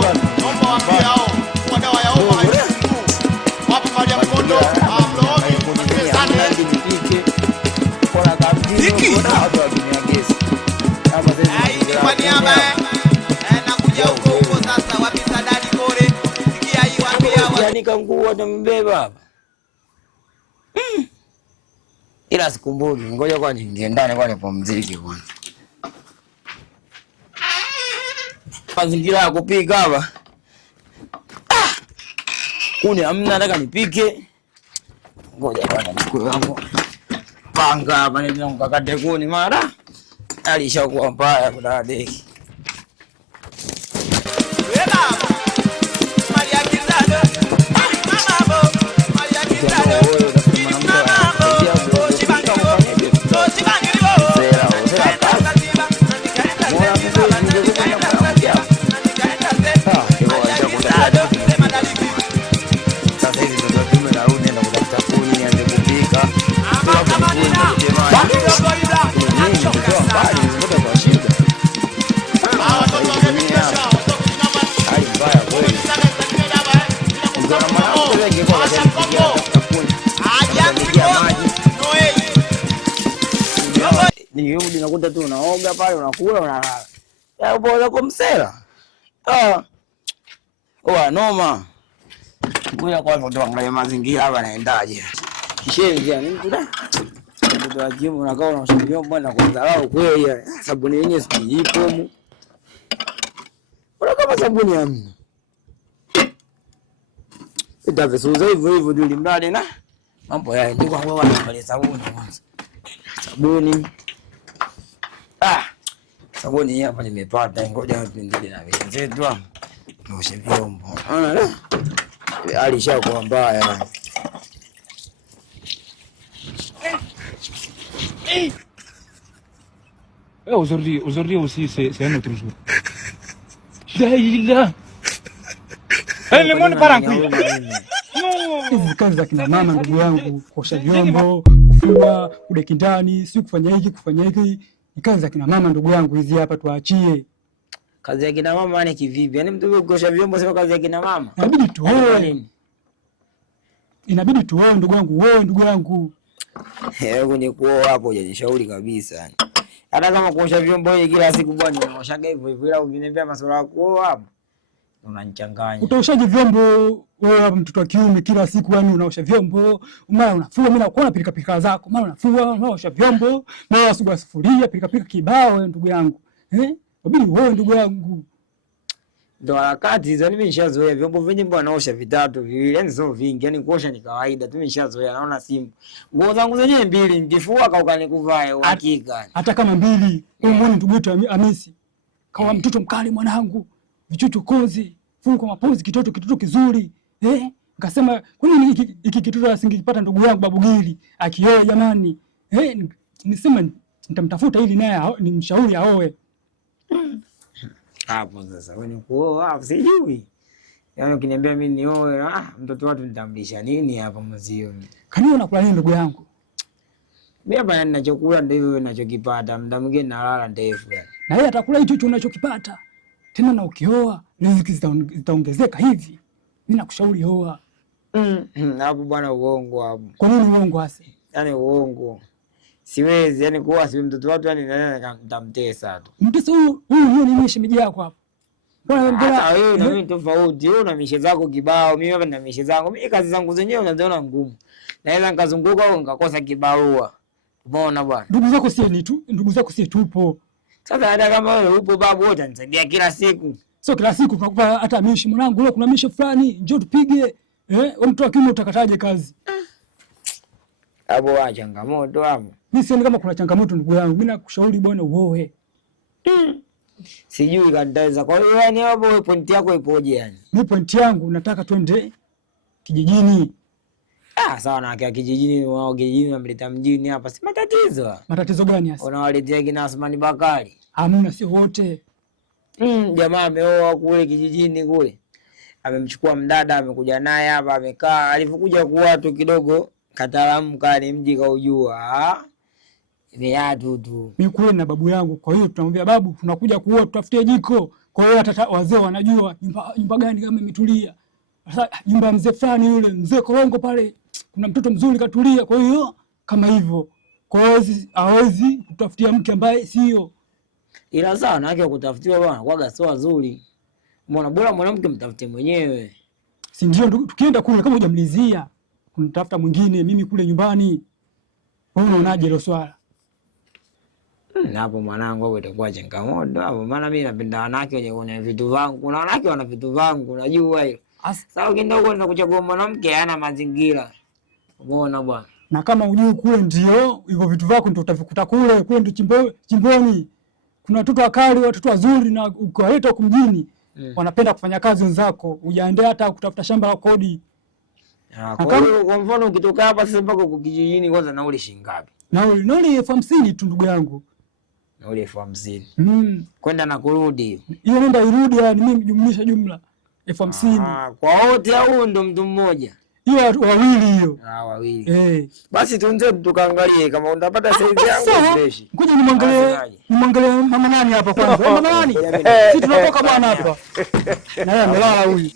Naomba waambie hao kwa dawa ya homa haisumbui. Wapo mali ya mkondo, mlooni, mtakile sana. Kona kabisa. Hiki. Kona watu wa dunia gesi. Hapa sasa Hii kwa niaba nakuja huko sasa wapi Sadadi Kore. Sikia hii waambie hao. yani kangu watambeba hapa. Ila sikumbuki. Ngoja kwa niingie ndani kwa nipumzike kwanza. Mazingira ya kupika hapa. Kuni hamna, nataka nipike. Ngoja bwana nikue wangu. Panga hapa ndio mkakate kuni mara. Alishakuwa mbaya kwa deki. Wema. Maria Kizado. Mama bo. Maria Kizado. Nikirudi nakuta tu unaoga pale, unakula, unalala. Ya upo za kumsela. Noma. Ngoja kwanza tuangalie mazingira hapa naendaje. Kishenzi yani mtu da. Mtu wa jimu unakaa unashuhudia mbona kudharau kweli. Sabuni yenyewe sipo mu. Bora kama sabuni hamna. Itavesuza hivyo hivyo ndio mradi na mambo ya ndio kwa wanaangalia sabuni kwanza. Sabuni. Sabuni hapa nimepata, ngoja nipindile na wenzetu hapa. Nioshe vyombo. Alishakuwa mbaya. Aujourd'hui aussi, c'est un autre jour. Là. Le monde part en couille. Hizi kazi za kina mama ndugu yangu, kuosha vyombo, kufua, kudeki ndani, si kufanya hiki kufanya hiki, ni kazi za kina mama ndugu yangu, hizi hapa tuachie. Kazi ya kina mama ni kivipi? Yaani mtu kuosha vyombo sio kazi ya kina mama? Inabidi tuoe. Inabidi tuoe ndugu yangu, wewe ndugu yangu. Kwenye kuoa hapo hujanishauri kabisa. Hata kama kuosha vyombo hii kila siku bwana, unaoshaga hivyo hivyo, ila ukiniambia masuala ya kuoa hapo unanichanganya. Utaoshaje vyombo wewe mtoto wa kiume kila siku, yani unaosha vyombo, mara unafua, mimi nakuona pilika pilika zako, mara unafua, unaosha vyombo, mara unasugua sufuria, pilika pilika kibao ndugu yangu. Inabidi wewe ndugu yangu. Ndio harakati hizo, mimi nishazoea vyombo vingi, mbona naosha vitatu viwili, yani sio vingi, yani kuosha ni kawaida tu, nishazoea. Naona simu nguo zangu zenyewe mbili, nikifua kauka kuvae uhakika. Hata kama mbili, wewe ndugu yetu Hamisi kama mtoto mkali mwanangu, vichuchu kozi, fungu kwa mapozi, kitoto kizuri. Nikasema kwa nini hiki kitoto asingekipata ndugu yangu Babugili akioa jamani. Nisema nitamtafuta ili naye nimshauri aoe. Hapo sasa wewe ni kuoa sijui. Yaani ukiniambia mimi nioe, mtoto watu nitamlisha nini hapa mzio? Kanio unakula nini ndugu yangu? Mimi hapa ninachokula ndio hivyo ninachokipata. Muda mwingine nalala ndefu yani. Na yeye atakula hicho unachokipata. Tena na ukioa riziki zitaongezeka hivi. Mimi nakushauri oa. Hapo bwana uongo hapo. Kwa nini uongo hasa? Yaani uongo. Siwezi yani kuoa si mtoto watu yani nitamtesa tu. Mtesa huyu ni shemeji yako hapo. Mbona wewe na mimi tofauti? Wewe una mishe zako kibao, mimi hapa na mishe zangu. Mimi kazi zangu zenyewe unaziona ngumu. Naweza nikazunguka au nikakosa kibarua. Umeona bwana? Ndugu zako si tupo. Sasa hata kama wewe upo babu, wote ananisaidia kila siku. Sio kila siku tunakupa hata mishi mwanangu, leo kuna mishi fulani, njoo tupige. Wewe mtu wa kiume utakataje kazi? Hapo wa changamoto hapo. Mimi sioni kama kuna changamoto ndugu yangu. Mimi nakushauri bwana uoe. Sijui kanitaweza. Kwa hiyo yani hapo point yako ipoje yani? Mimi point yangu nataka twende kijijini. Sawa na kijijini, wao kijijini wamleta mjini hapa. Si matatizo. Matatizo gani hasa? Unawaletea kina Asmani Bakari. Hamna, sio wote. Jamaa ameoa kule kijijini kule. Amemchukua mdada, amekuja naye hapa amekaa. Alipokuja kuwa tu kidogo kataalamu kani mji kaujua. Ni yatu tu. Mimi kule na babu yangu, kwa hiyo tunamwambia babu tunakuja kuoa, tutafutie jiko. Kwa hiyo hata wazee wanajua nyumba gani kama imetulia. Sasa nyumba ya mzee fulani yule, mzee Korongo pale, kuna mtoto mzuri katulia. Kwa hiyo kama hivyo. Kwa hiyo hawezi kutafutia mke ambaye sio. Ila sawa na yake kutafutiwa bwana, kwaga sio nzuri. Mbona bora mwanamke mtafute mwenyewe. Si ndio tukienda kule kama hujamlizia, kunitafuta mwingine mimi kule nyumbani. Wewe unaonaje hilo swala? Hapo mwanangu, hapo itakuwa changamoto hapo, maana mimi napenda wanawake wenye kuna vitu vangu. Kuna wanawake wana vitu vangu, unajua hilo. Sasa ukienda huko na kuchagua mwanamke hana mazingira. Umeona bwana? Na kama unajui kule ndio hivyo vitu vako ndio utavikuta kule ndio chimboni. Kuna watoto wakali, watoto wazuri, na ukiwaleta huko mjini wanapenda kufanya kazi wenzako. Hujaendea hata kutafuta shamba la kodi. Kwa mfano ukitoka hapa sasa mpaka kijijini, kwanza nauli shilingi ngapi? Nauli 50,000 tu ndugu yangu. Nauli 50,000. Kwenda na kurudi. Hiyo nenda irudi, yani mimi jumlisha jumla 50,000. Kwa wote au ndo mtu mmoja? Hiyo wawili hiyo. Wawili. Basi tuanze tukaangalie kama utapata saizi yangu fresh. Ngoja nimwangalie mama nani hapa kwanza. Mama nani? Sisi tunatoka bwana hapa. Na yeye amelala huyu.